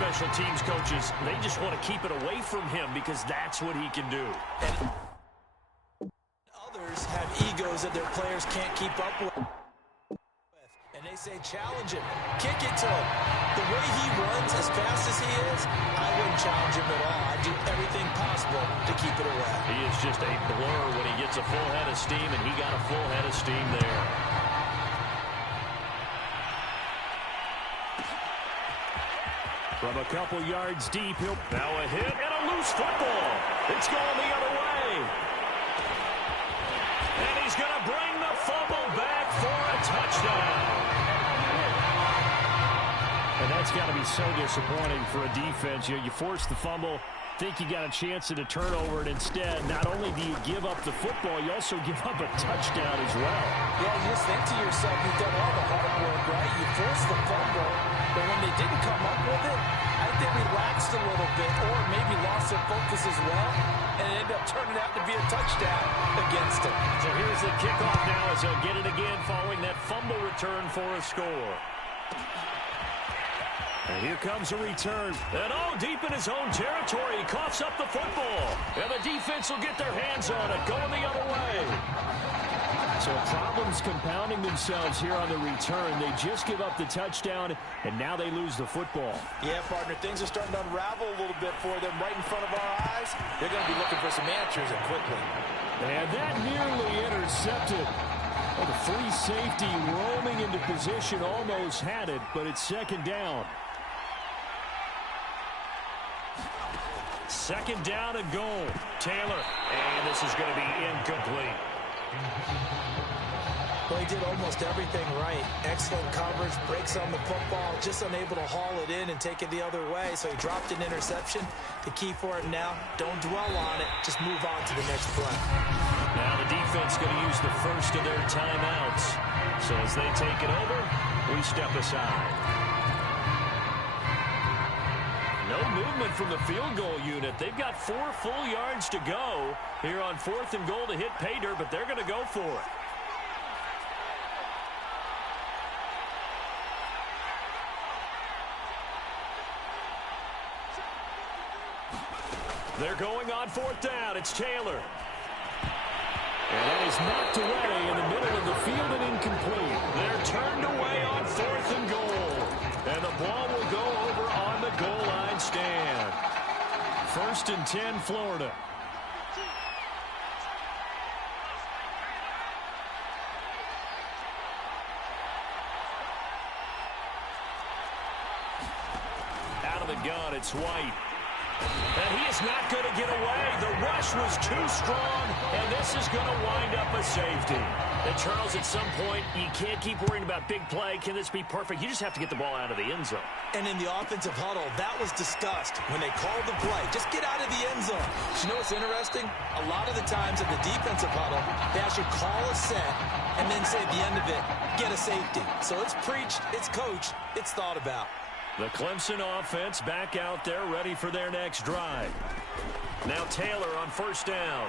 special teams coaches, they just want to keep it away from him because that's what he can do. And others have egos that their players can't keep up with. And they say, challenge him, kick it to him. The way he runs as fast as he is, I wouldn't challenge him at all. I'd do everything possible to keep it away. He is just a blur when he gets a full head of steam, and he got a full head of steam there. From a couple yards deep, now a hit and a loose football. It's going the other way. And he's going to bring the fumble back for a touchdown. And that's got to be so disappointing for a defense. You force the fumble, think you got a chance at a turnover, and instead, not only do you give up the football, you also give up a touchdown as well. Yeah, you just think to yourself, you've done all the hard work, right? You forced the fumble, but when they didn't come up with it, I think they relaxed a little bit or maybe lost their focus as well, and it ended up turning out to be a touchdown against them. So here's the kickoff now as they'll get it again following that fumble return for a score. And here comes a return. And deep in his own territory, he coughs up the football. And the defense will get their hands on it, going the other way. So problems compounding themselves here on the return. They just give up the touchdown, and now they lose the football. Yeah, partner, things are starting to unravel a little bit for them right in front of our eyes. They're going to be looking for some answers, and quickly. And that nearly intercepted. Well, the free safety roaming into position almost had it, but it's second down. Second down and goal. Taylor. And this is going to be incomplete. Well, he did almost everything right. Excellent coverage, breaks on the football, just unable to haul it in and take it the other way. So he dropped an interception. The key for it now, don't dwell on it. Just move on to the next play. Now the defense going to use the first of their timeouts. So as they take it over, we step aside. No movement from the field goal unit. They've got 4 full yards to go here on 4th and goal to hit pay dirt, but they're going to go for it. They're going on 4th down. It's Taylor. And that is knocked away in the middle of the field and incomplete. They're turned away on 4th and goal. And the ball will go over on the goal line stand. 1st and 10, Florida. Out of the gun, it's White. And he is not going to get away. The rush was too strong, and this is going to wind up a safety. And Charles, at some point, you can't keep worrying about big play. Can this be perfect? You just have to get the ball out of the end zone. And in the offensive huddle, that was discussed when they called the play. Just get out of the end zone. You know what's interesting? A lot of the times in the defensive huddle, they actually call a set and then say at the end of it, get a safety. So it's preached, it's coached, it's thought about. The Clemson offense back out there ready for their next drive. Now Taylor on 1st down.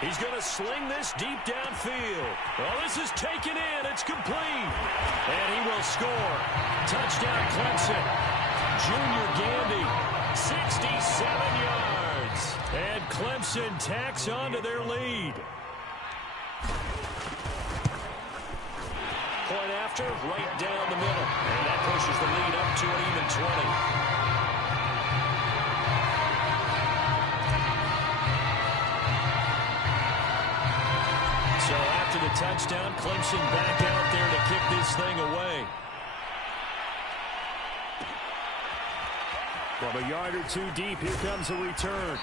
He's going to sling this deep downfield. Oh, this is taken in. It's complete. And he will score. Touchdown Clemson. Junior Gandy, 67 yards. And Clemson tacks onto their lead. Point after, right down the middle. And that pushes the lead up to an even 20. So after the touchdown, Clemson back out there to kick this thing away. From a yard or 2 deep, here comes a return.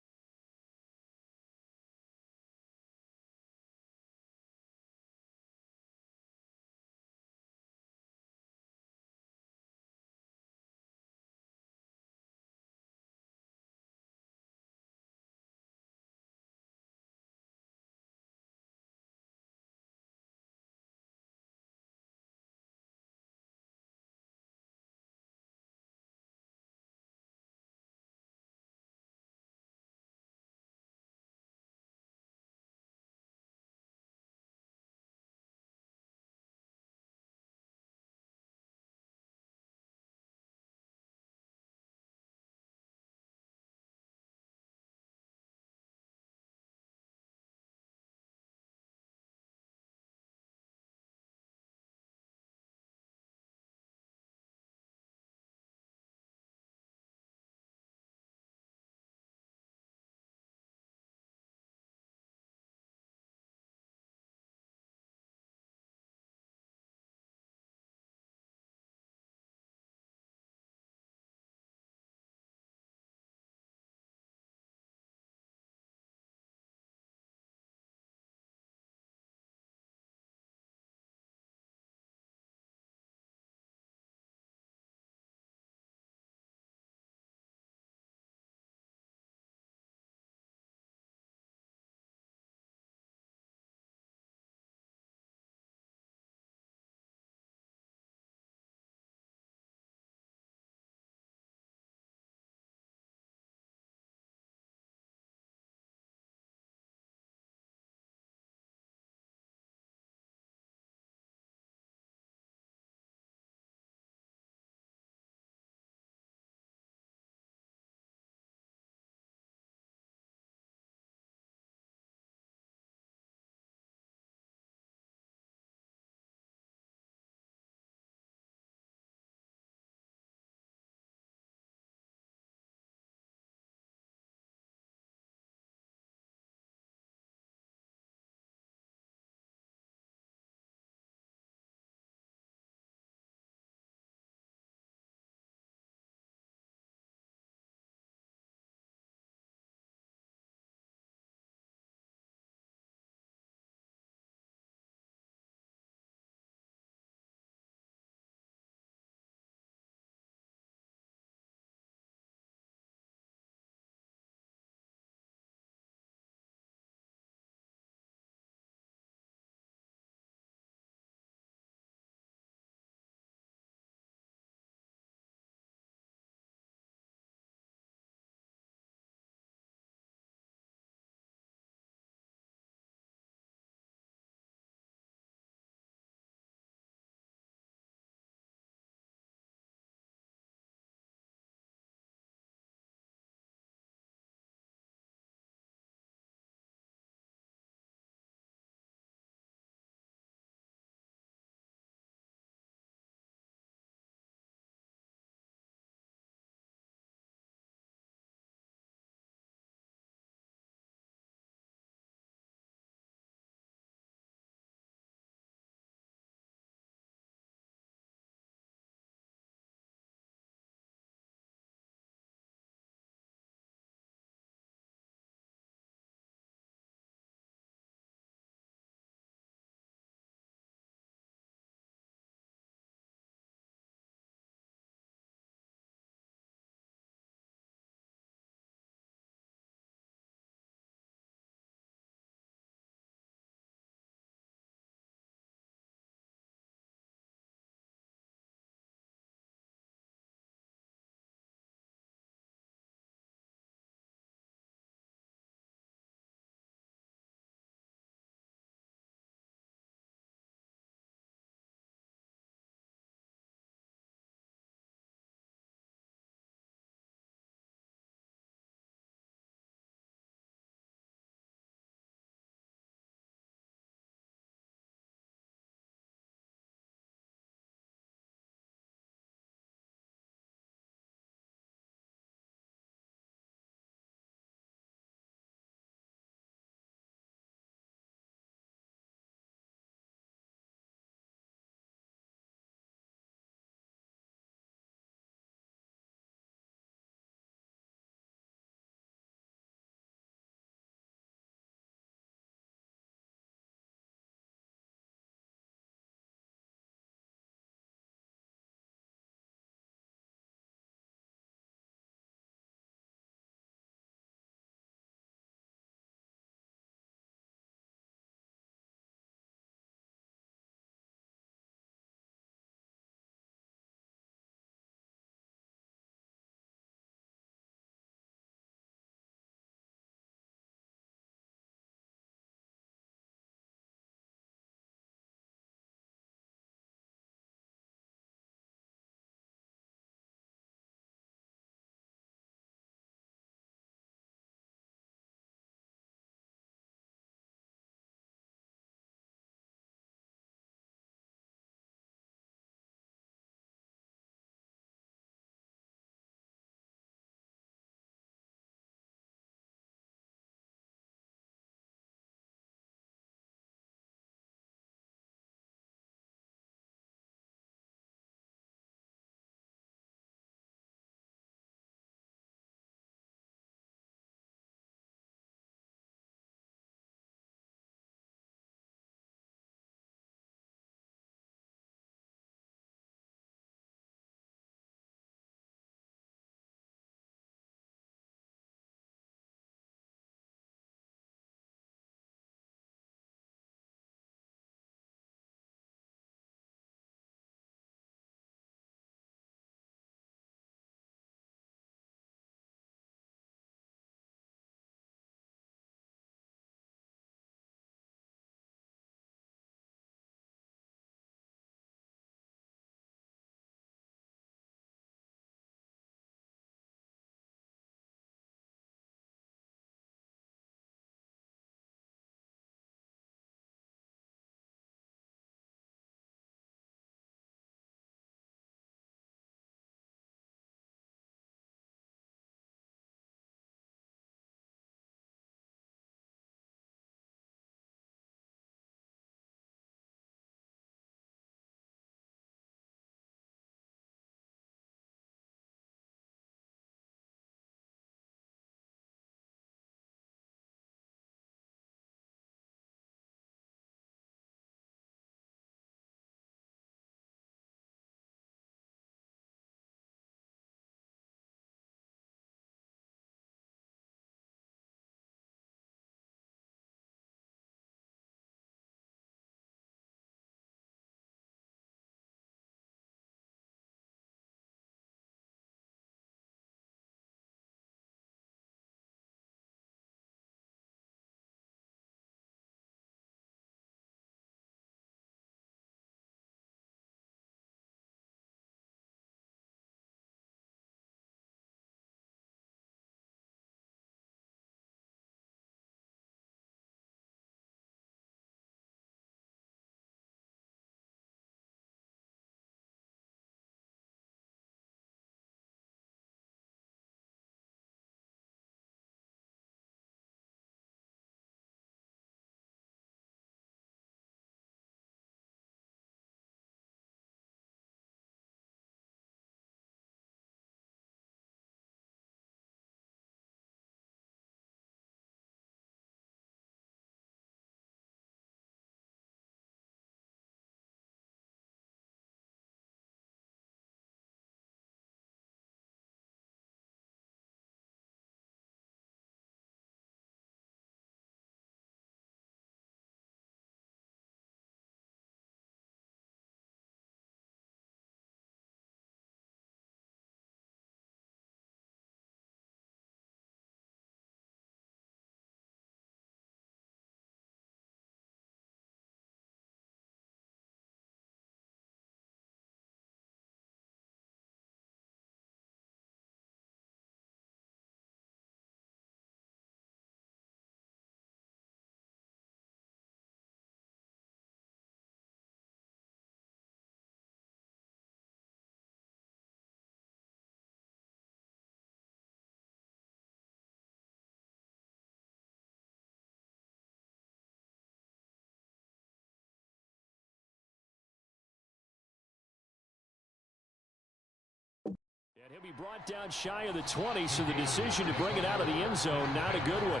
He'll be brought down shy of the 20, so the decision to bring it out of the end zone, not a good one.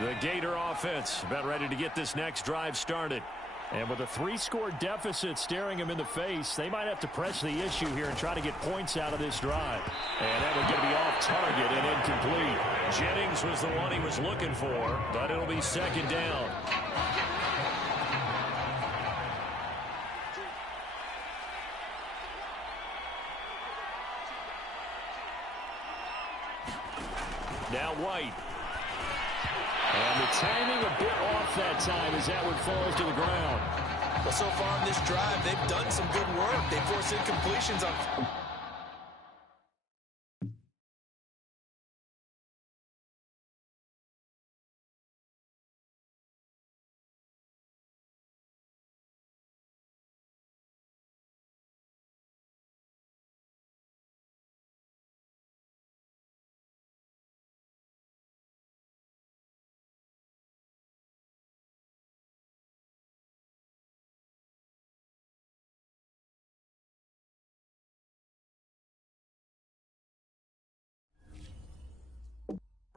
The Gator offense about ready to get this next drive started. And with a 3-score deficit staring them in the face, they might have to press the issue here and try to get points out of this drive. And that one's going to be off target and incomplete. Jennings was the one he was looking for, but it'll be second down. Now White. And the timing a bit off that time as that one falls to the ground. Well, so far in this drive, they've done some good work. They forced incompletions on...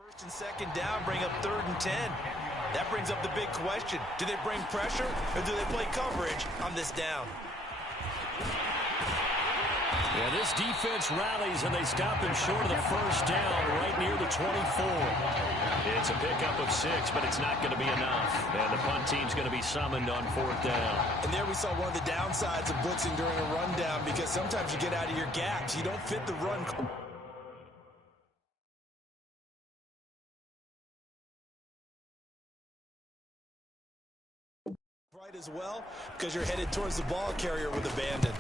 First and second down, bring up 3rd and 10. That brings up the big question. Do they bring pressure or do they play coverage on this down? Yeah, this defense rallies and they stop him short of the first down right near the 24. It's a pickup of 6, but it's not going to be enough. And the punt team's going to be summoned on 4th down. And there we saw one of the downsides of blitzing during a rundown, because sometimes you get out of your gaps. You don't fit the run. Right as well, because you're headed towards the ball carrier with abandon.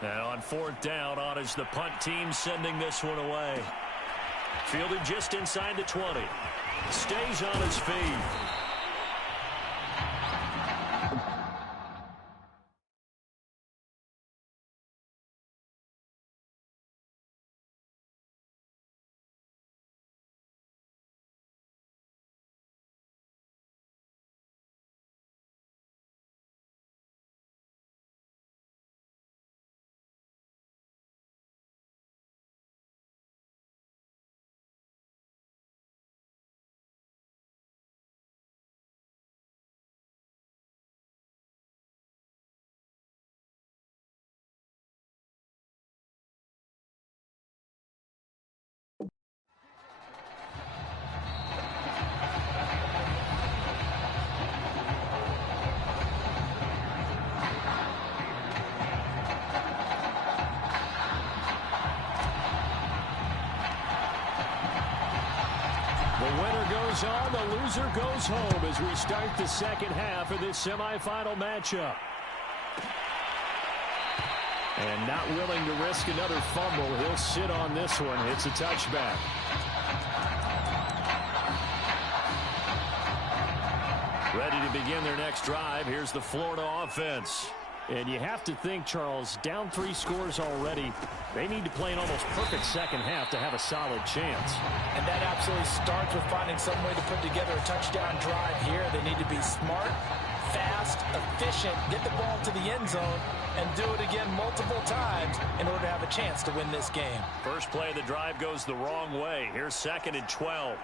Now on 4th down, on is the punt team sending this one away. Fielded just inside the 20. Stays on his feet. The winner goes on, the loser goes home as we start the second half of this semifinal matchup. And not willing to risk another fumble, he'll sit on this one. It's a touchback. Ready to begin their next drive. Here's the Florida offense. And you have to think, Charles, down 3 scores already. They need to play an almost perfect second half to have a solid chance. And that absolutely starts with finding some way to put together a touchdown drive here. They need to be smart, fast, efficient, get the ball to the end zone, and do it again multiple times in order to have a chance to win this game. First play of the drive goes the wrong way. Here's 2nd and 12.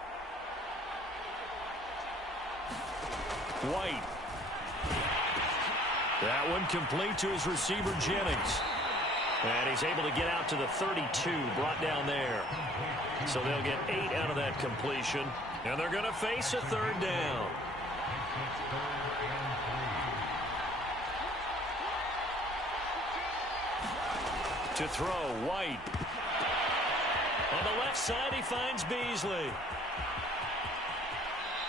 White. That one complete to his receiver, Jennings. And he's able to get out to the 32, brought down there. So they'll get 8 out of that completion. And they're going to face a 3rd down. To throw, White. On the left side, he finds Beasley.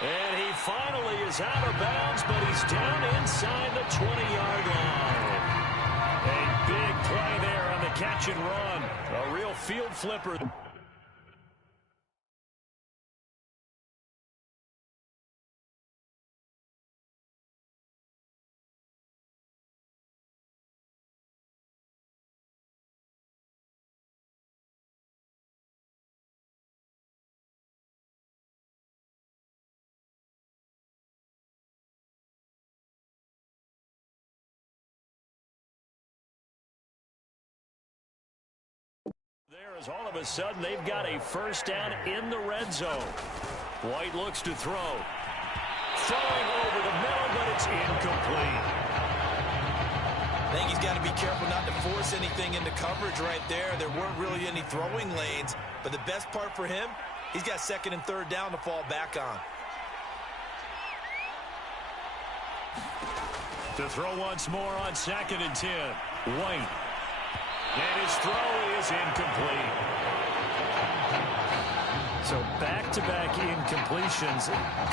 And he finally is out of bounds, but he's down inside the 20-yard line. A big play there on the catch and run. A real field flipper. All of a sudden, they've got a first down in the red zone. White looks to throw. Throwing over the middle, but it's incomplete. I think he's got to be careful not to force anything into coverage right there. There weren't really any throwing lanes, but the best part for him, he's got second and third down to fall back on. To throw once more on 2nd and 10. White. And his throw is incomplete. So back-to-back incompletions.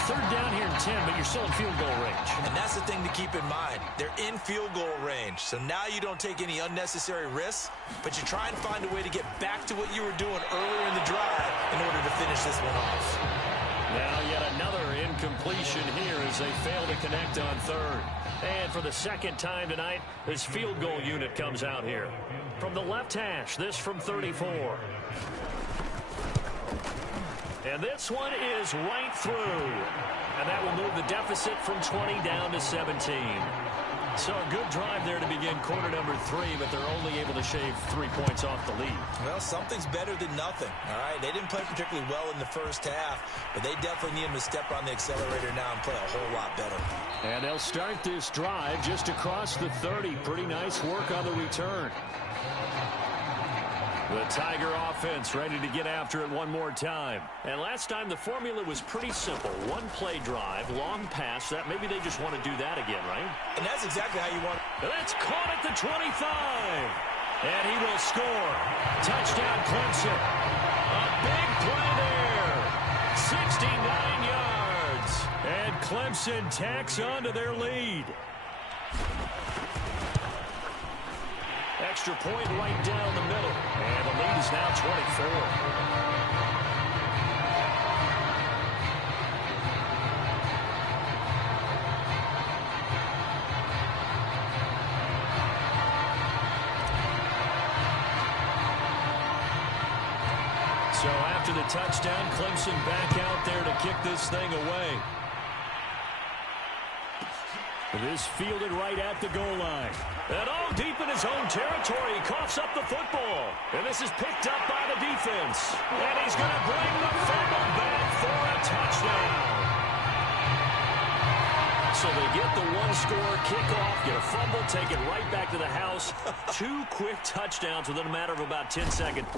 Third down here in 10, but you're still in field goal range. And that's the thing to keep in mind. They're in field goal range. So now you don't take any unnecessary risks, but you try and find a way to get back to what you were doing earlier in the drive in order to finish this one off. Now yet another incompletion here as they fail to connect on third. And for the second time tonight, this field goal unit comes out here. From the left hash, this from 34. And this one is right through. And that will move the deficit from 20 down to 17. So a good drive there to begin quarter number 3, but they're only able to shave 3 points off the lead. Well, something's better than nothing, all right? They didn't play particularly well in the first half, but they definitely need them to step on the accelerator now and play a whole lot better. And they'll start this drive just across the 30. Pretty nice work on the return. The Tiger offense ready to get after it one more time. And last time the formula was pretty simple. One play drive, long pass. That maybe they just want to do that again, right? And that's exactly how you want it. That's caught at the 25. And he will score. Touchdown Clemson. A big play there. 69 yards. And Clemson tacks on to their lead. Extra point right down the middle. And the lead is now 24. So after the touchdown, Clemson back out there to kick this thing away. This fielded right at the goal line. And all deep in his own territory, he coughs up the football. And this is picked up by the defense. And he's going to bring the fumble back for a touchdown. So they get the one-score kickoff, get a fumble, take it right back to the house. 2 quick touchdowns within a matter of about 10 seconds.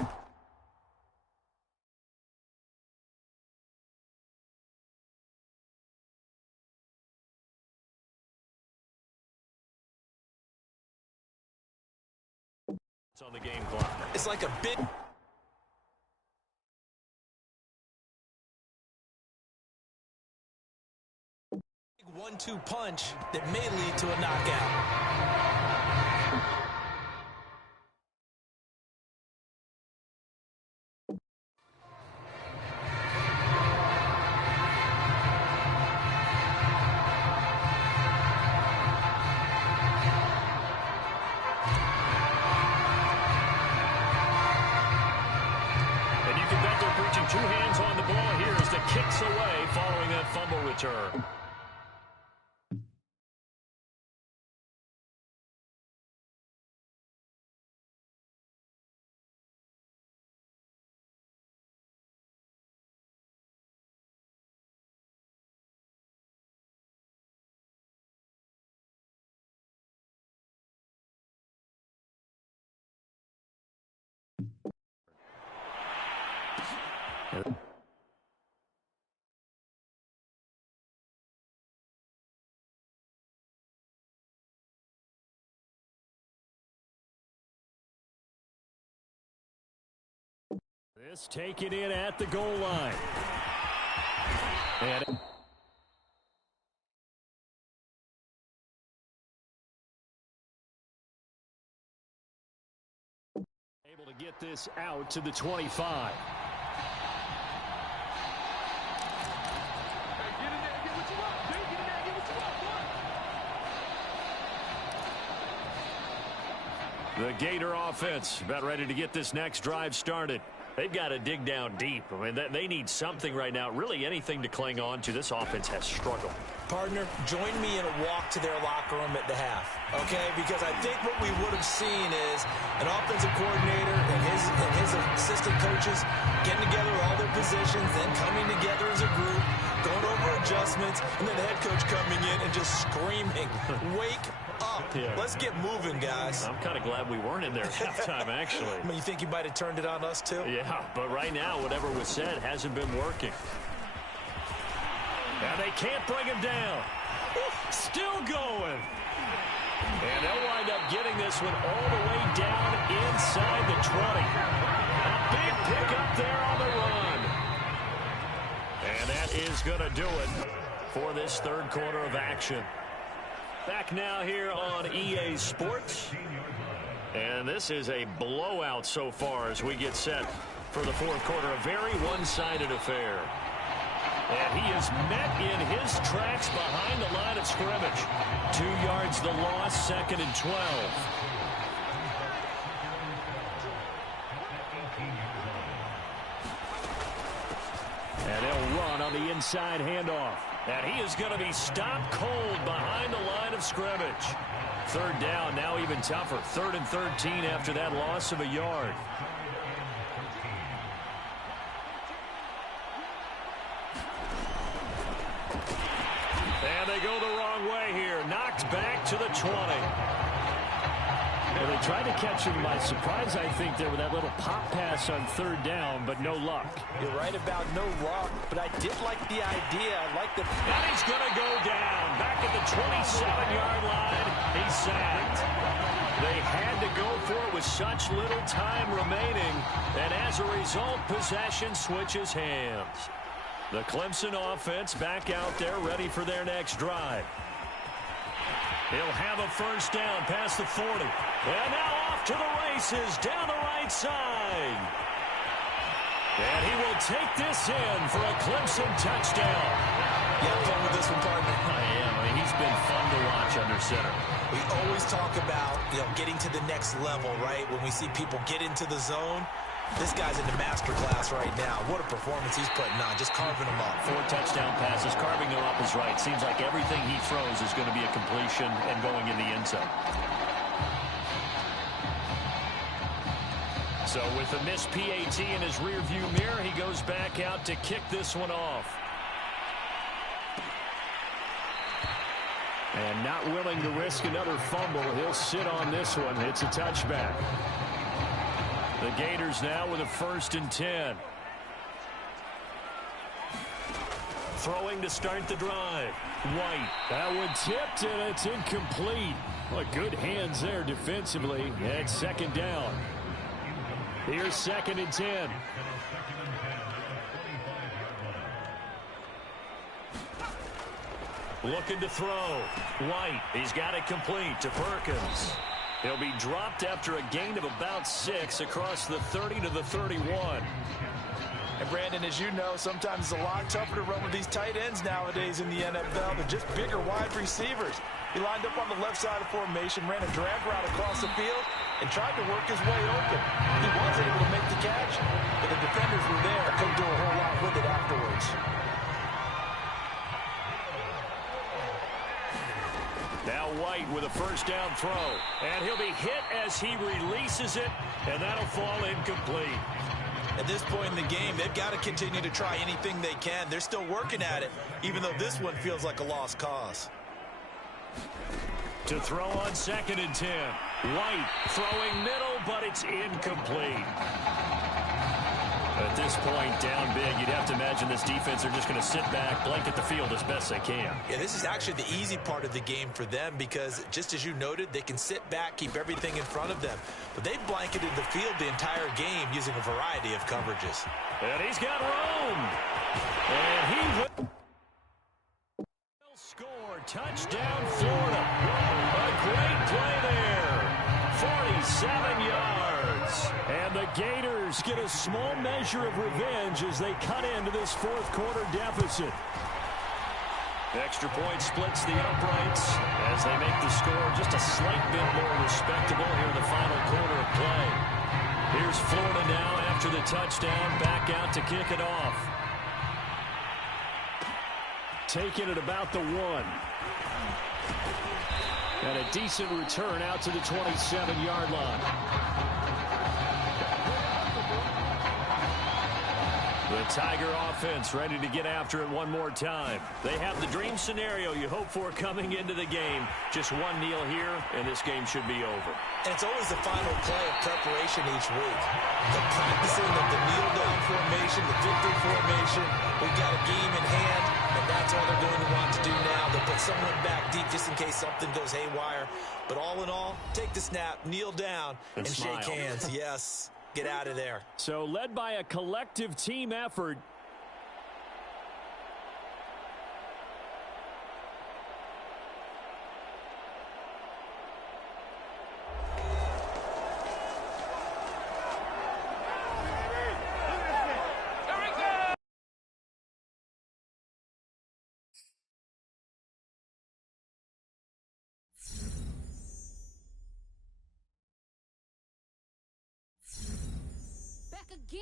On the game clock. It's like a big 1-2 punch that may lead to a knockout. Two hands on the ball here as the kicks away following that fumble return. This taken in at the goal line. And able to get this out to the 25. The Gator offense about ready to get this next drive started. They've got to dig down deep. I mean, they need something right now, really anything to cling on to. This offense has struggled. Partner, join me in a walk to their locker room at the half, okay? Because I think what we would have seen is an offensive coordinator and his assistant coaches getting together with all their positions, then coming together as a group, going over adjustments, and then the head coach coming in and just screaming, wake up. Yeah. Let's get moving, guys. I'm kind of glad we weren't in there at halftime, actually. I mean, you think you might have turned it on us, too? Yeah, but right now, whatever was said hasn't been working. Now they can't bring him down. Still going. And they'll wind up getting this one all the way down inside the 20. A big pickup there on the run. And that is going to do it for this third quarter of action. Back now here on EA Sports. And this is a blowout so far as we get set for the fourth quarter. A very one-sided affair. And he is met in his tracks behind the line of scrimmage. 2 yards the loss, second and 12. And they'll run on the inside handoff. And he is going to be stopped cold behind the line of scrimmage. Third down, now even tougher. 3rd and 13 after that loss of a yard. And they go the wrong way here. Knocked back to the 20. Well, they tried to catch him by surprise, I think, there with that little pop pass on 3rd down, but no luck. You're right about no luck, but I did like the idea. I like the... And he's going to go down. Back at the 27-yard line, he's sacked. They had to go for it with such little time remaining, and as a result, possession switches hands. The Clemson offense back out there ready for their next drive. He'll have a first down past the 40. And now off to the races down the right side. And he will take this in for a Clemson touchdown. You have fun with this one, partner? I am. I mean, he's been fun to watch under center. We always talk about, getting to the next level, right? When we see people get into the zone. This guy's in the master class right now. What a performance he's putting on, just carving them up. 4 touchdown passes, carving them up is right. Seems like everything he throws is going to be a completion and going in the end zone. So with the missed PAT in his rearview mirror, he goes back out to kick this one off. And not willing to risk another fumble, he'll sit on this one. It's a touchback. The Gators now with a 1st and 10. Throwing to start the drive. White. That one tipped, and it's incomplete. Well, good hands there defensively. And 2nd down. Here's 2nd and 10. Looking to throw. White. He's got it complete to Perkins. He'll be dropped after a gain of about 6 across the 30 to the 31. And Brandon, as you know, sometimes it's a lot tougher to run with these tight ends nowadays in the NFL. They're just bigger wide receivers. He lined up on the left side of formation, ran a drag route across the field, and tried to work his way open. He was able to make the catch, but the defenders were there. Couldn't do a whole lot with it afterwards. Now White with a first down throw. And he'll be hit as he releases it, and that'll fall incomplete. At this point in the game, they've got to continue to try anything they can. They're still working at it, even though this one feels like a lost cause. To throw on 2nd and 10. White throwing middle, but it's incomplete. At this point, down big, you'd have to imagine this defense are just going to sit back, blanket the field as best they can. Yeah, this is actually the easy part of the game for them because, just as you noted, they can sit back, keep everything in front of them. But they've blanketed the field the entire game using a variety of coverages. And he's got room. And he will score. Touchdown, Florida. A great play there. 47 yards. And the Gators get a small measure of revenge as they cut into this fourth quarter deficit. Extra point splits the uprights as they make the score just a slight bit more respectable here in the final quarter of play. Here's Florida now after after the touchdown, back out to kick it off. Taking it about the 1. And a decent return out to the 27-yard line. The Tiger offense ready to get after it one more time. They have the dream scenario you hope for coming into the game. Just one kneel here, and this game should be over. And it's always the final play of preparation each week. The practicing of the kneel-down formation, the victory formation. We've got a game in hand, and that's all they're going to want to do now. They'll put someone back deep just in case something goes haywire. But all in all, take the snap, kneel down, and shake hands. Yes. Get out of there. So led by a collective team effort. Again.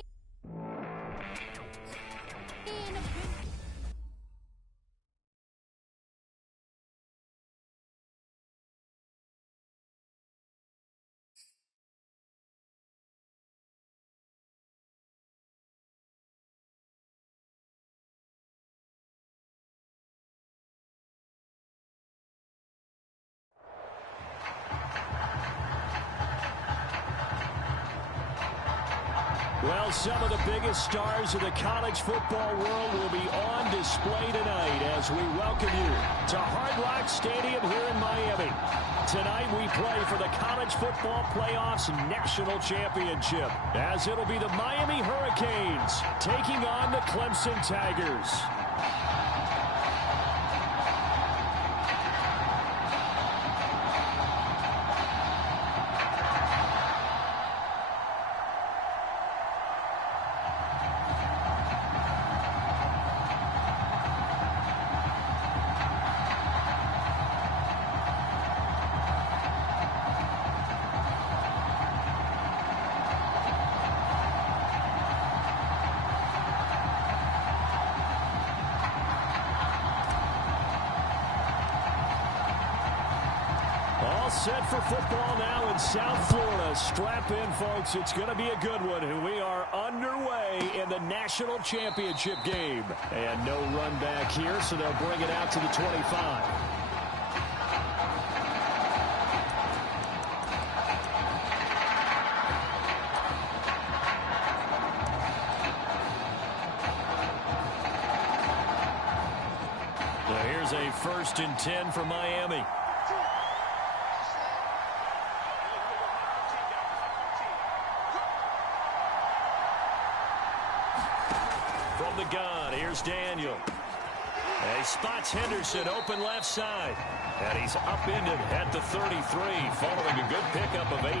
Well, some of the biggest stars of the college football world will be on display tonight as we welcome you to Hard Rock Stadium here in Miami. Tonight we play for the College Football Playoffs National Championship, as it'll be the Miami Hurricanes taking on the Clemson Tigers. Set for football now in South Florida. Strap in, folks. It's going to be a good one. We are underway in the national championship game. And no run back here, so they'll bring it out to the 25. Now here's a 1st and 10 for Miami. The gun. Here's Daniel. And he spots Henderson open left side. And he's upended at the 33 following a good pickup of 8.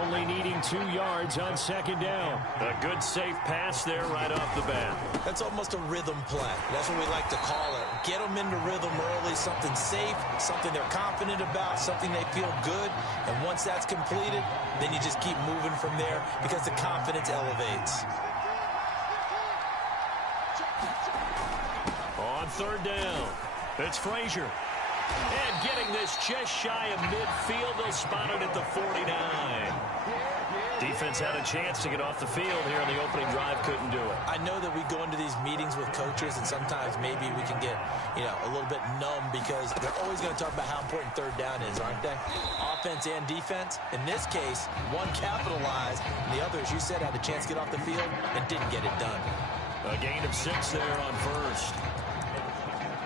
Only needing 2 yards on 2nd down. A good safe pass there right off the bat. That's almost a rhythm play. That's what we like to call it. Get them into rhythm early, something safe, something they're confident about, something they feel good. And once that's completed, then you just keep moving from there because the confidence elevates. On 3rd down, it's Frazier. And getting this just shy of midfield, they'll spot it at the 49. Defense had a chance to get off the field here on the opening drive, couldn't do it. I know that we go into these meetings with coaches, and sometimes maybe we can get, a little bit numb because they're always going to talk about how important 3rd down is, aren't they? Offense and defense. In this case, one capitalized, and the other, as you said, had a chance to get off the field and didn't get it done. A gain of 6 there on 1st.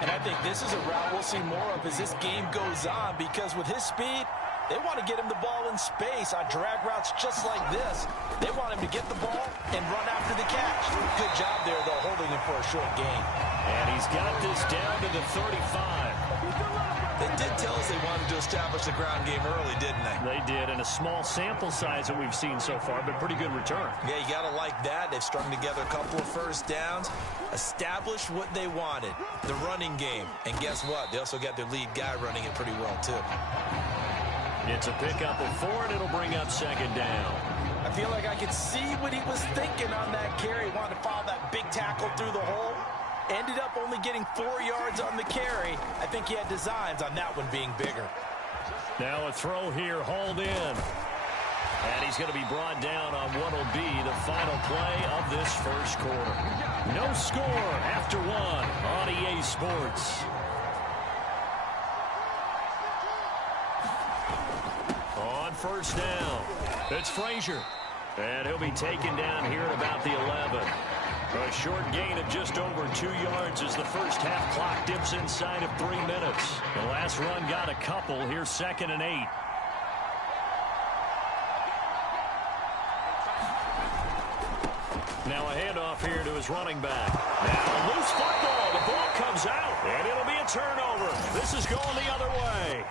And I think this is a route we'll see more of as this game goes on, because with his speed, they want to get him the ball in space on drag routes just like this. They want him to get the ball and run after the catch. Good job there, though, holding him for a short gain. And he's got this down to the 35. They did tell us they wanted to establish the ground game early, didn't they? They did, and a small sample size that we've seen so far, but pretty good return. Yeah, you got to like that. They've strung together a couple of 1st downs, established what they wanted, the running game. And guess what? They also got their lead guy running it pretty well, too. It's a pickup of 4, and it'll bring up second down. I feel like I could see what he was thinking on that carry. He wanted to follow that big tackle through the hole. Ended up only getting 4 yards on the carry. I think he had designs on that one being bigger. Now a throw here, hauled in. And he's going to be brought down on what will be the final play of this first quarter. No score after 1 on EA Sports. On first down, it's Frazier. And he'll be taken down here at about the 11. A short gain of just over 2 yards as the first half clock dips inside of 3 minutes. The last run got a couple. Here's 2nd and 8. Now a handoff here to his running back. Now a loose football. The ball comes out, and it'll be a turnover. This is going the other way.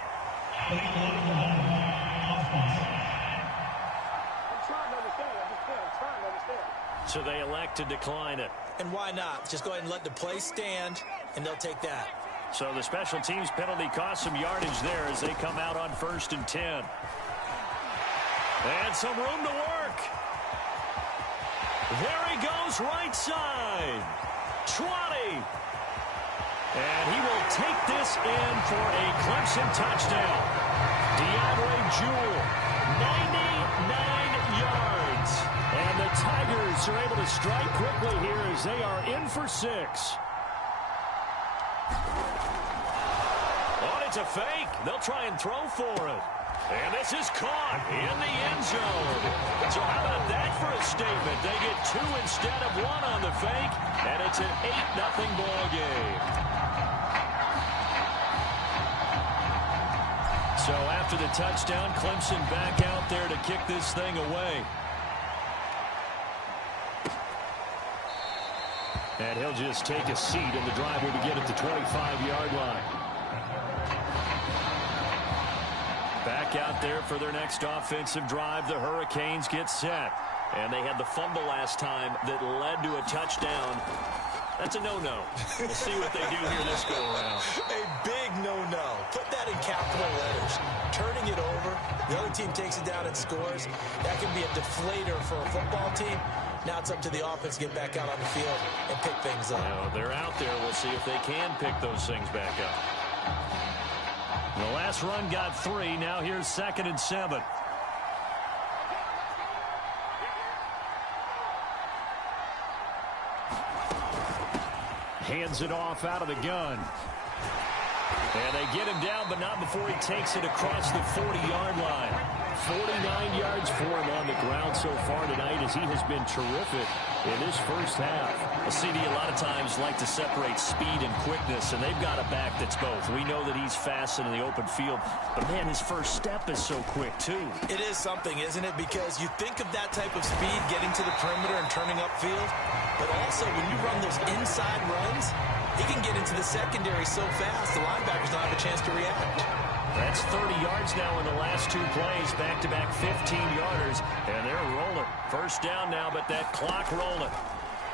So they elect to decline it. And why not? Just go ahead and let the play stand, and they'll take that. So the special teams penalty cost some yardage there as they come out on 1st and 10. And some room to work. There he goes, right side. 20. And he will take this in for a Clemson touchdown. DeAndre Jewell, 99 yards. And the Tigers are able to strike quickly here as they are in for 6. Oh, it's a fake. They'll try and throw for it. And this is caught in the end zone. So how about that for a statement? They get 2 instead of 1 on the fake, and it's an 8-0 ball game. So after the touchdown, Clemson back out there to kick this thing away. And he'll just take a seat, and the drive will begin at the 25-yard line. Back out there for their next offensive drive. The Hurricanes get set. And they had the fumble last time that led to a touchdown. That's a no-no. We'll see what they do here this go-around. A big no-no. Put that in capital letters. Turning it over. The other team takes it down and scores. That can be a deflator for a football team. Now it's up to the offense to get back out on the field and pick things up. Well, they're out there. We'll see if they can pick those things back up. The last run got 3. Now here's 2nd and 7. Hands it off out of the gun. And they get him down, but not before he takes it across the 40-yard line. 49 yards for him on the ground so far tonight as he has been terrific in this first half. A CD a lot of times like to separate speed and quickness, and they've got a back that's both. We know that he's fast in the open field, but man, his first step is so quick too. It is something, isn't it? Because you think of that type of speed getting to the perimeter and turning upfield, but also when you run those inside runs, he can get into the secondary so fast the linebackers don't have a chance to react. That's 30 yards now in the last 2 plays, back-to-back 15-yarders, and they're rolling. First down now, but that clock rolling.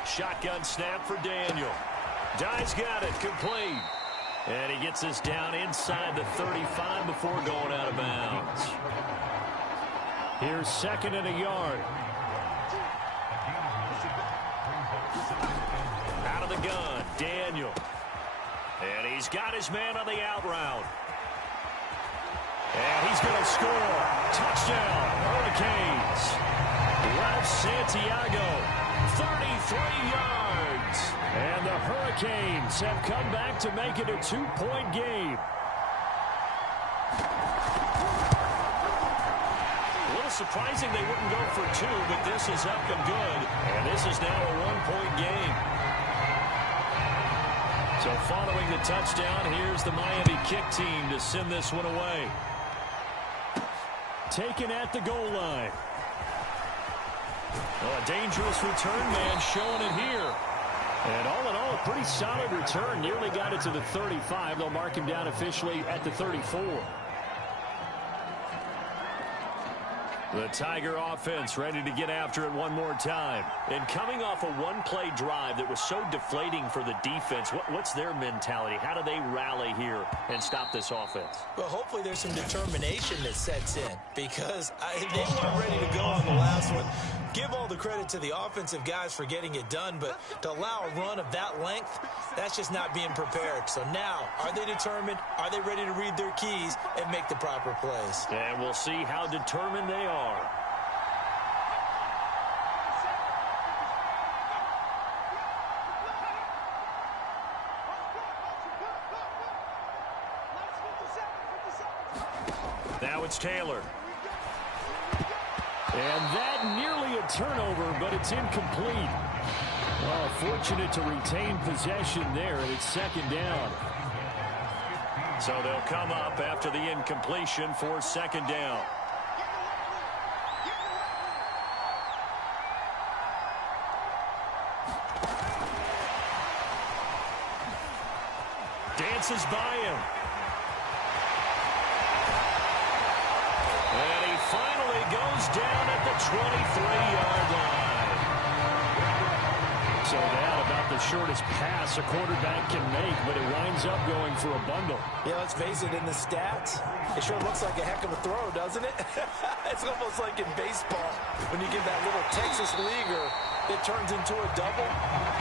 Shotgun snap for Daniel. Dye's got it, complete. And he gets this down inside the 35 before going out of bounds. Here's 2nd and a yard. Out of the gun, Daniel. And he's got his man on the out route. And he's going to score. Touchdown, Hurricanes. Ralph Santiago, 33 yards. And the Hurricanes have come back to make it a 2-point game. A little surprising they wouldn't go for 2, but this is up and good. And this is now a 1-point game. So following the touchdown, here's the Miami kick team to send this one away. Taken at the goal line. Oh, a dangerous return man showing it here. And all in all, a pretty solid return. Nearly got it to the 35. They'll mark him down officially at the 34. The Tiger offense ready to get after it one more time. And coming off a one-play drive that was so deflating for the defense, what's their mentality? How do they rally here and stop this offense? Well, hopefully there's some determination that sets in because they weren't ready to go on the last one. Give all the credit to the offensive guys for getting it done, but to allow a run of that length, that's just not being prepared. So now, are they determined? Are they ready to read their keys and make the proper plays? And we'll see how determined they are. Now it's Taylor. And that nearly a turnover, but it's incomplete. Well, fortunate to retain possession there, and it's second down. So they'll come up after the incompletion for second down. Dances by him. And he finally goes down at the 23-yard line. So now about the shortest pass a quarterback can make, but it winds up going for a bundle. Yeah, let's face it, in the stats, it sure looks like a heck of a throw, doesn't it? It's almost like in baseball. When you give that little Texas leaguer that turns into a double,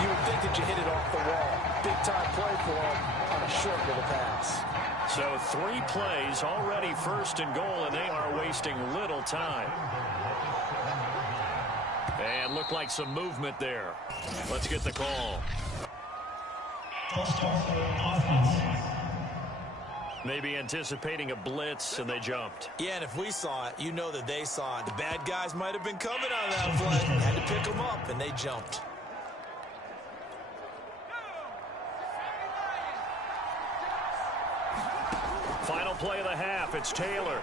you would think that you hit it off the wall. Big-time play for him on a short little pass. So 3 plays, already first and goal, and they are wasting little time. And looked like some movement there. Let's get the call. Maybe anticipating a blitz, and they jumped. Yeah, and if we saw it, you know that they saw it. The bad guys might have been coming on that play. Had to pick them up, and they jumped. Final play of the half. It's Taylor.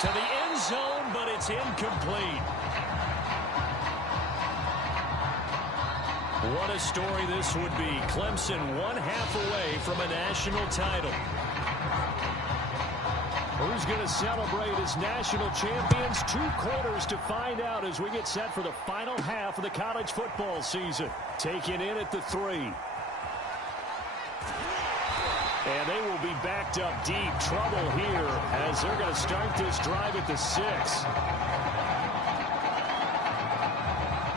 To the end zone, but it's incomplete. What a story this would be. Clemson 1/2 away from a national title. Who's going to celebrate as national champions? 2 quarters to find out as we get set for the final half of the college football season. Taken in at the 3. And they will be backed up deep. Trouble here as they're going to start this drive at the 6.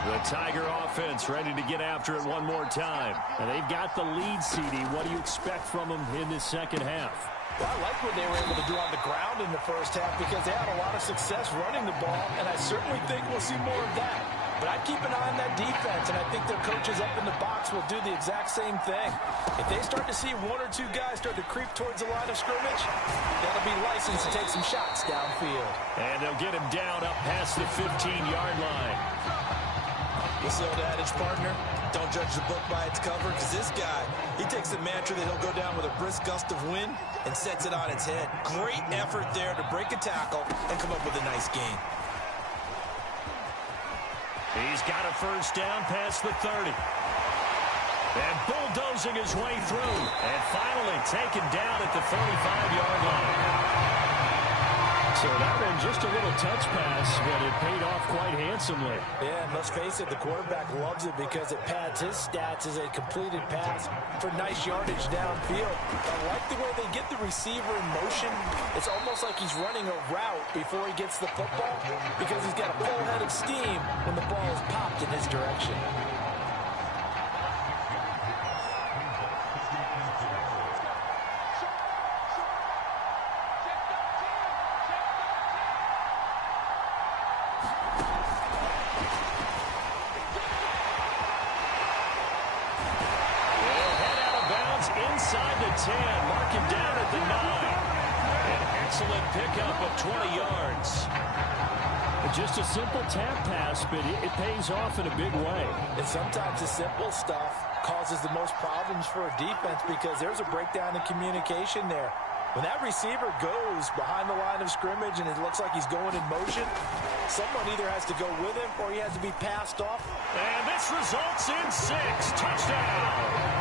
The Tiger offense ready to get after it one more time. And they've got the lead, CD. What do you expect from them in this second half? Well, I like what they were able to do on the ground in the first half because they had a lot of success running the ball, and I certainly think we'll see more of that. But I'd keep an eye on that defense, and I think their coaches up in the box will do the exact same thing. If they start to see 1 or 2 guys start to creep towards the line of scrimmage, that'll be licensed to take some shots downfield. And they'll get him down up past the 15-yard line. What's the old adage, partner? Don't judge the book by its cover, because this guy, he takes the mantra that he'll go down with a brisk gust of wind and sets it on its head. Great effort there to break a tackle and come up with a nice gain. He's got a first down past the 30. And bulldozing his way through. And finally taken down at the 35-yard line. So that one just a little touch pass, but it paid off quite handsomely. Yeah, and let's face it, the quarterback loves it because it pads his stats as a completed pass for nice yardage downfield. I like the way they get the receiver in motion. It's almost like he's running a route before he gets the football because he's got a full head of steam when the ball is popped in his direction. Inside the 10, mark him down at the 9. An excellent pickup of 20 yards. Just a simple tap pass, but it pays off in a big way. And sometimes the simple stuff causes the most problems for a defense because there's a breakdown in communication there. When that receiver goes behind the line of scrimmage and it looks like he's going in motion, someone either has to go with him or he has to be passed off. And this results in 6. Touchdown.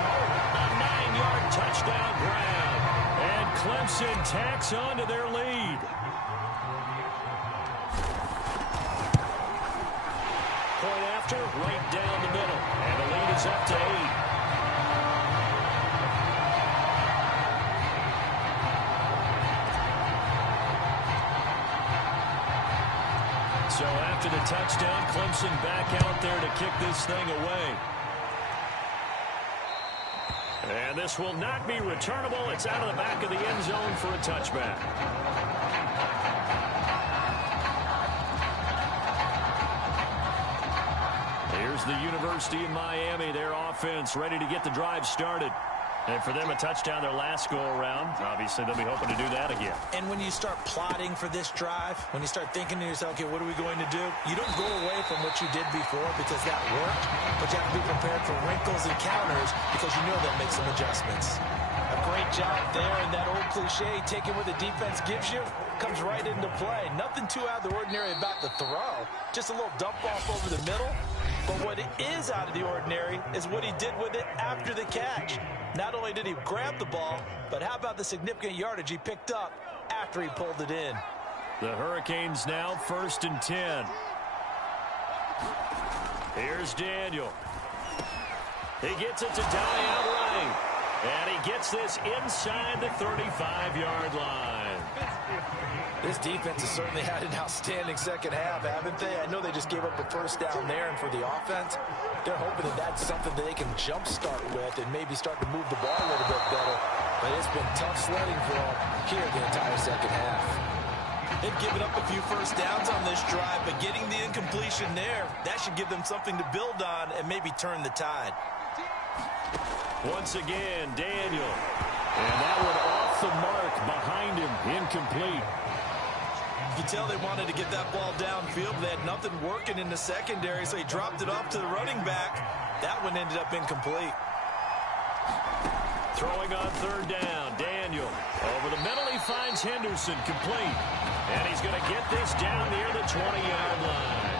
A 9-yard touchdown grab. And Clemson tacks on to their lead. after, right down the middle. And the lead is up to 8. So after the touchdown, Clemson back out there to kick this thing away. And this will not be returnable. It's out of the back of the end zone for a touchback. Here's the University of Miami, their offense ready to get the drive started. And for them, a touchdown their last go-around. Obviously, they'll be hoping to do that again. And when you start plotting for this drive, when you start thinking to yourself, okay, what are we going to do? You don't go away from what you did before because that worked, but you have to be prepared for wrinkles and counters because you know they'll make some adjustments. A great job there, and that old cliche, taking what the defense gives you, comes right into play. Nothing too out of the ordinary about the throw. Just a little dump off over the middle. But what is out of the ordinary is what he did with it after the catch. Not only did he grab the ball, but how about the significant yardage he picked up after he pulled it in? The Hurricanes now 1st and 10. Here's Daniel. He gets it to die outright. And he gets this inside the 35-yard line. This defense has certainly had an outstanding second half, haven't they? I know they just gave up a first down there, and for the offense, they're hoping that that's something that they can jumpstart with and maybe start to move the ball a little bit better. But it's been tough sledding for them here the entire second half. They've given up a few first downs on this drive, but getting the incompletion there, that should give them something to build on and maybe turn the tide. Once again, Daniel. And that one off the mark behind him, incomplete. You can tell they wanted to get that ball downfield. They had nothing working in the secondary, so he dropped it off to the running back. That one ended up incomplete. Throwing on 3rd down, Daniel. Over the middle, he finds Henderson, complete. And he's going to get this down near the 20-yard line.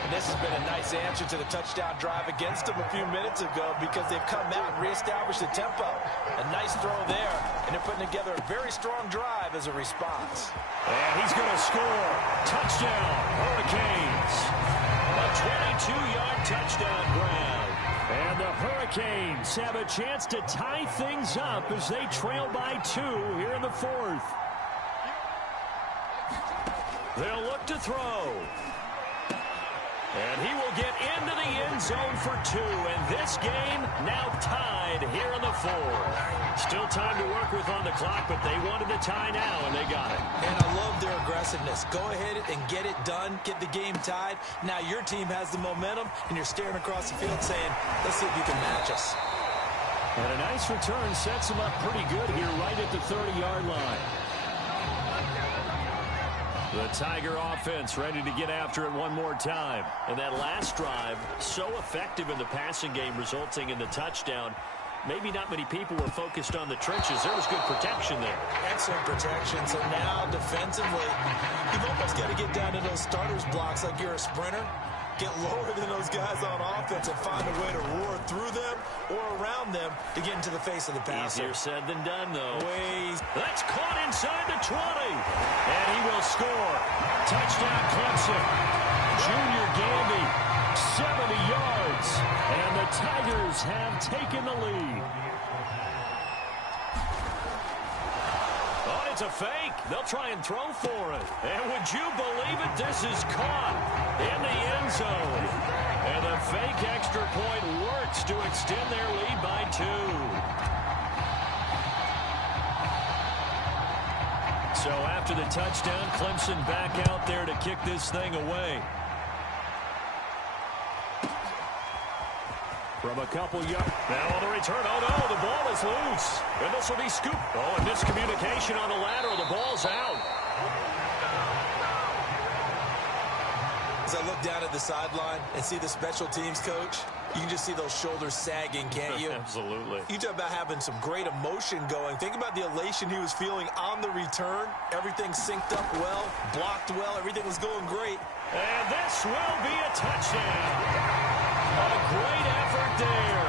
And this has been a nice answer to the touchdown drive against them a few minutes ago because they've come out and reestablished the tempo. A nice throw there, and they're putting together a very strong drive as a response. And he's going to score. Touchdown, Hurricanes. A 22-yard touchdown grab. And the Hurricanes have a chance to tie things up as they trail by 2 here in the 4th. They'll look to throw. And he will get into the end zone for 2. And this game now tied here in the 4th. Still time to work with on the clock, but they wanted the tie now, and they got it. And I love their aggressiveness. Go ahead and get it done. Get the game tied. Now your team has the momentum, and you're staring across the field saying, let's see if you can match us. And a nice return sets him up pretty good here right at the 30-yard line. The Tiger offense ready to get after it one more time. And that last drive, so effective in the passing game, resulting in the touchdown. Maybe not many people were focused on the trenches. There was good protection there. Excellent protection. So now defensively, you've almost got to get down to those starters blocks like you're a sprinter. Get lower than those guys on offense and find a way to roar through them or around them to get into the face of the passer. Easier said than done, though. That's caught inside the 20. And he will score. Touchdown, Clemson. Junior Gamby, 70 yards. And the Tigers have taken the lead. Oh, it's a fake. They'll try and throw for it. And would you believe it? This is caught in the end zone. And the fake extra point works to extend their lead by 2. So after the touchdown, Clemson back out there to kick this thing away. From a couple yards. Now on the return. Oh, no, the ball is loose. And this will be scooped. Oh, and miscommunication on the lateral. The ball's out. As I look down at the sideline and see the special teams coach, you can just see those shoulders sagging, can't you? Absolutely. You talk about having some great emotion going. Think about the elation he was feeling on the return. Everything synced up well, blocked well. Everything was going great. And this will be a touchdown. A great effort there.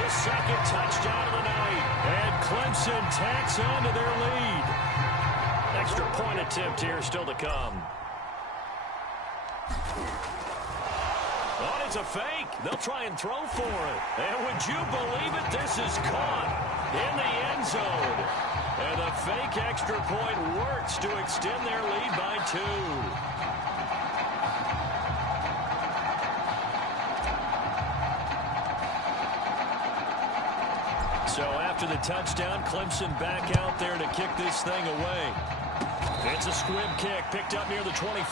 The second touchdown of the night. And Clemson tacks on to their lead. Extra point attempt here still to come. Oh, it's a fake. They'll try and throw for it. And would you believe it? This is caught in the end zone. And the fake extra point works to extend their lead by 2. So after the touchdown, Clemson back out there to kick this thing away. It's a squib kick picked up near the 25.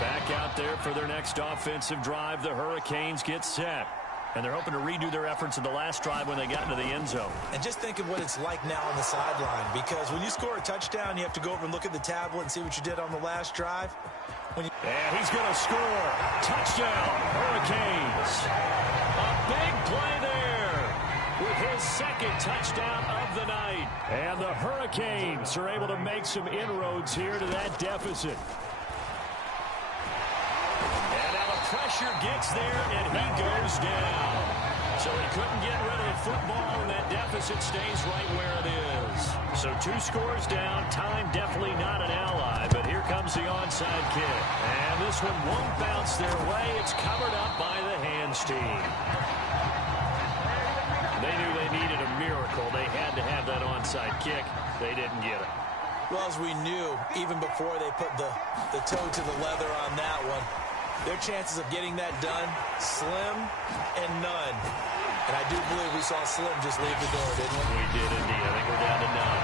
Back out there for their next offensive drive. The Hurricanes get set. And they're hoping to redo their efforts in the last drive when they got into the end zone. And just think of what it's like now on the sideline. Because when you score a touchdown, you have to go over and look at the tablet and see what you did on the last drive. And he's going to score. Touchdown, Hurricanes. A big play there with his second touchdown of the night. And the Hurricanes are able to make some inroads here to that deficit. And now the pressure gets there, and he goes down. So he couldn't get rid of the football, and that deficit stays right where it is. So 2 scores down. Time definitely not an ally, but here comes the onside kick. And this one won't bounce their way. It's covered up by the hands team. They knew they needed a miracle. They had to have that onside kick. They didn't get it. Well, as we knew, even before they put the toe to the leather on that one, their chances of getting that done, slim and none. And I do believe we saw Slim just leave the door, didn't we? We did indeed. I think we're down to none.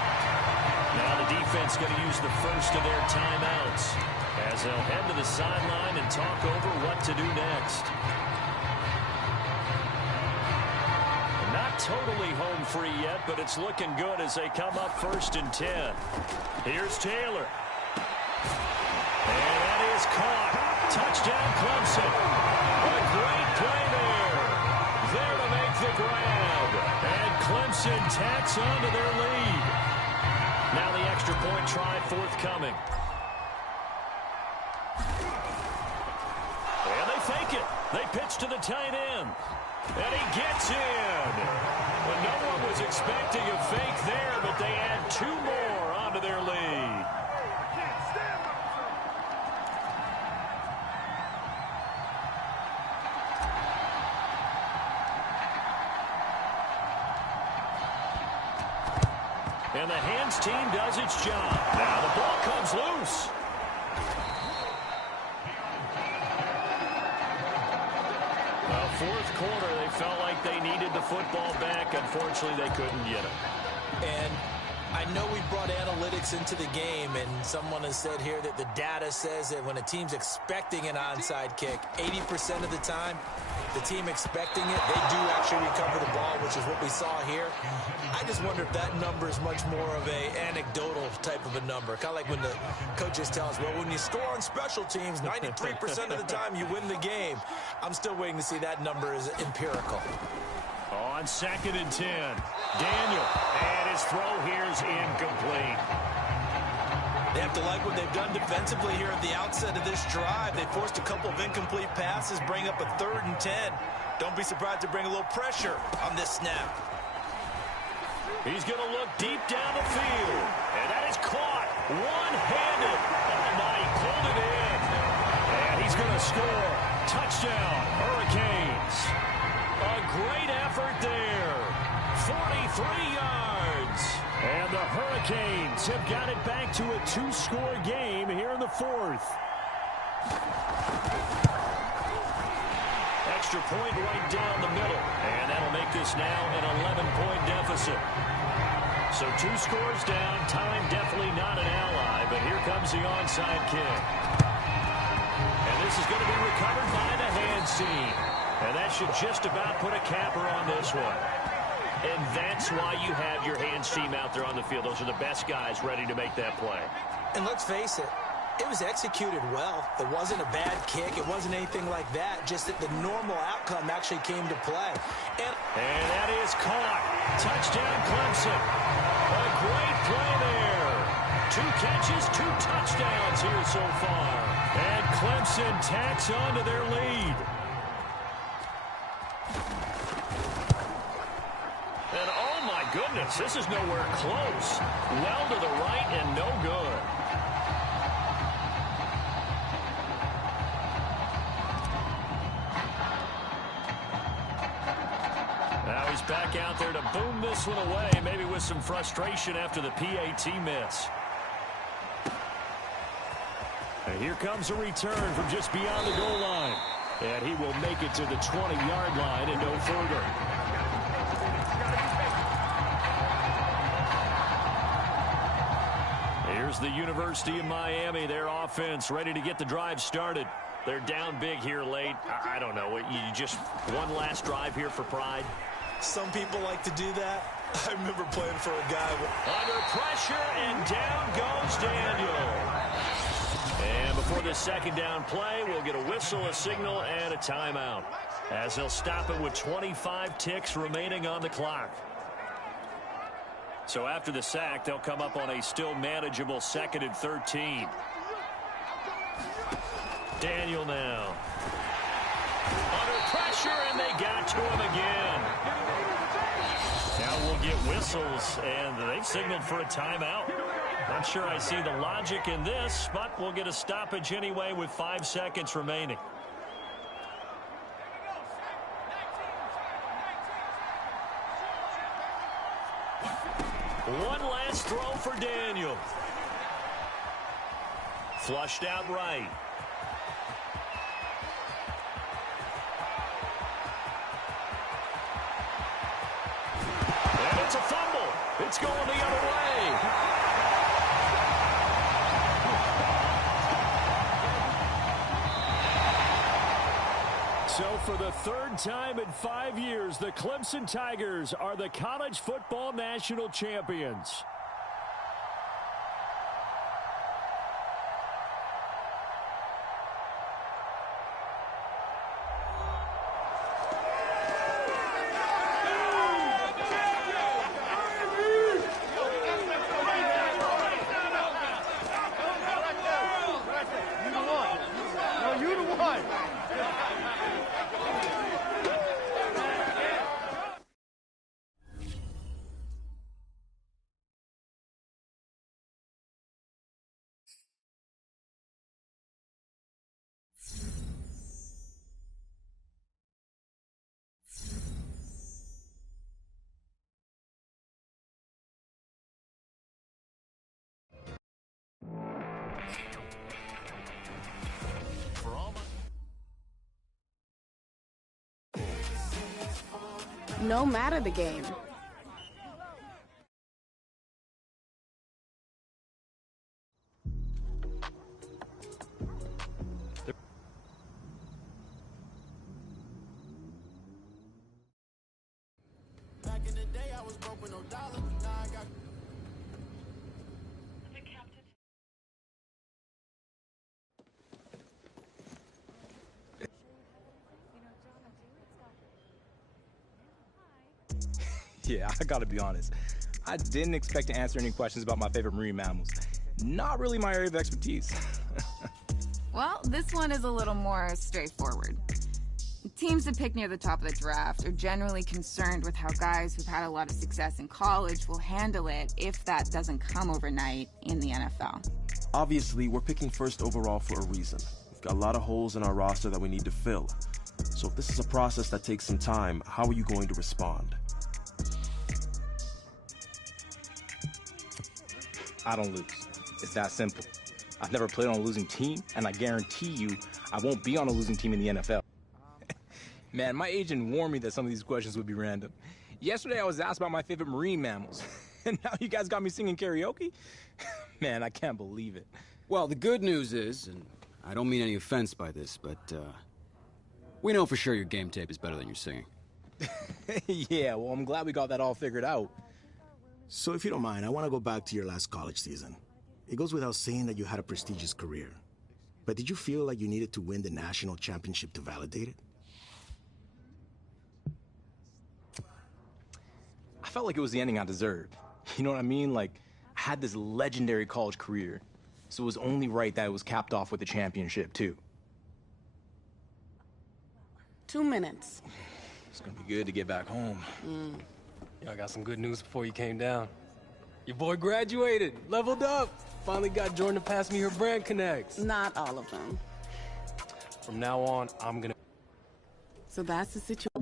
Now the defense going to use the first of their timeouts as they'll head to the sideline and talk over what to do next. Not totally home free yet, but it's looking good as they come up 1st and 10. Here's Taylor. And that is caught. Touchdown, Clemson. A great play there. There to make the grab. And Clemson tacks onto their lead. Now the extra point try forthcoming. And they fake it. They pitch to the tight end. And he gets in. Well, no one was expecting a fake there, but they add 2 more onto their lead. And the hands team does its job. Now the ball comes loose. Well, 4th quarter, they felt like they needed the football back. Unfortunately, they couldn't get it. And I know we brought analytics into the game, and someone has said here that the data says that when a team's expecting an onside kick, 80% of the time, the team expecting it, they do actually recover the ball, which is what we saw here. I just wonder if that number is much more of a anecdotal type of a number. Kind of like when the coaches tell us, well, when you score on special teams, 93% of the time you win the game. I'm still waiting to see that number is empirical. On 2nd and 10, Daniel, and his throw here is incomplete. They have to like what they've done defensively here at the outset of this drive. They forced a couple of incomplete passes, bring up a 3rd and 10. Don't be surprised to bring a little pressure on this snap. He's going to look deep down the field, and that is caught one-handed. Oh, my, he pulled it in. And he's going to score. Touchdown, Hurricanes. A great effort there. 43 yards. And the Hurricanes have got it back to a 2-score game here in the 4th. Extra point right down the middle. And that'll make this now an 11-point deficit. So 2 scores down. Time definitely not an ally, but here comes the onside kick. And this is going to be recovered by the hands team. And that should just about put a capper on this one. And that's why you have your hands team out there on the field. Those are the best guys ready to make that play. And let's face it, it was executed well. It wasn't a bad kick. It wasn't anything like that. Just that the normal outcome actually came to play. And that is caught. Touchdown, Clemson. A great play there. 2 catches, 2 touchdowns here so far. And Clemson tacks on to their lead. Goodness, this is nowhere close. Well to the right and no good. back out there to boom this one away, maybe with some frustration after the PAT miss. And here comes a return from just beyond the goal line. And he will make it to the 20-yard line and no further. Here's the University of Miami, their offense ready to get the drive started. They're down big here late. I don't know. You just one last drive here for pride? Some people like to do that. I remember playing for a guy. Under pressure, and down goes Daniel. And before this second down play, we'll get a whistle, a signal, and a timeout, as they'll stop it with 25 ticks remaining on the clock. So after the sack, they'll come up on a still manageable 2nd and 13. Daniel now. Under pressure, and they got to him again. Now we'll get whistles, and they've signaled for a timeout. Not sure I see the logic in this, but we'll get a stoppage anyway with 5 seconds remaining. One last throw for Daniel. Flushed out right. And it's a fumble. It's going the other way. So for the 3rd time in 5 years, the Clemson Tigers are the college football national champions. No matter the game. Back in the day, I was broke with no dollar. Now I got. Yeah, I gotta be honest. I didn't expect to answer any questions about my favorite marine mammals. Not really my area of expertise. Well, this one is a little more straightforward. Teams that pick near the top of the draft are generally concerned with how guys who've had a lot of success in college will handle it if that doesn't come overnight in the NFL. Obviously, we're picking first overall for a reason. We've got a lot of holes in our roster that we need to fill. So if this is a process that takes some time, how are you going to respond? I don't lose. It's that simple. I've never played on a losing team, and I guarantee you I won't be on a losing team in the NFL. Man, my agent warned me that some of these questions would be random. Yesterday I was asked about my favorite marine mammals, and now you guys got me singing karaoke? Man, I can't believe it. Well, the good news is, and I don't mean any offense by this, but we know for sure your game tape is better than your singing. Yeah, well, I'm glad we got that all figured out. So if you don't mind, I want to go back to your last college season. It goes without saying that you had a prestigious career. But did you feel like you needed to win the national championship to validate it? I felt like it was the ending I deserved. You know what I mean? Like, I had this legendary college career, so it was only right that it was capped off with a championship, too. 2 minutes. It's gonna be good to get back home. Yo, I got some good news before you came down. Your boy graduated, leveled up. Finally got Jordan to pass me her brand connects. Not all of them. From now on, I'm gonna... So that's the situation.